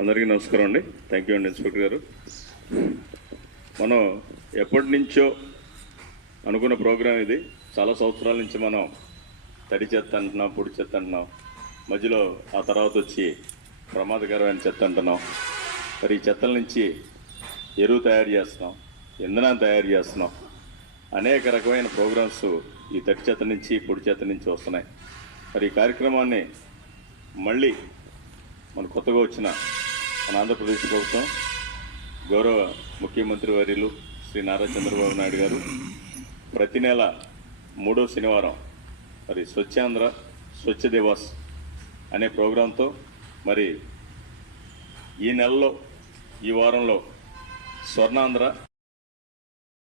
అందరికీ నమస్కారం అండి. థ్యాంక్ యూ అండి ఇన్స్పెక్టర్ గారు. మనం ఎప్పటి నుంచో అనుకున్న ప్రోగ్రాం ఇది. చాలా సంవత్సరాల నుంచి మనం తడి చెత్త అంటున్నాం పొడి చెత్త అంటున్నాం. మధ్యలో ఆ తర్వాత వచ్చి ప్రమాదకరమైన చెత్త అంటున్నాం. మరి ఈ చెత్తల నుంచి ఎరువు తయారు చేస్తున్నాం ఇంధనాన్ని తయారు చేస్తున్నాం. అనేక రకమైన ప్రోగ్రామ్స్ ఈ తడి చెత్త నుంచి పొడి చెత్త నుంచి వస్తున్నాయి. మరి ఈ కార్యక్రమాన్ని మళ్ళీ మన కొత్తగా వచ్చిన మన ఆంధ్రప్రదేశ్ ప్రభుత్వం గౌరవ ముఖ్యమంత్రి వర్యులు శ్రీ నారా చంద్రబాబు నాయుడు గారు ప్రతి నెల మూడో శనివారం మరి స్వచ్ఛాంధ్ర స్వచ్ఛ దివాస్ అనే ప్రోగ్రాంతో మరి ఈ నెలలో ఈ వారంలో స్వర్ణాంధ్ర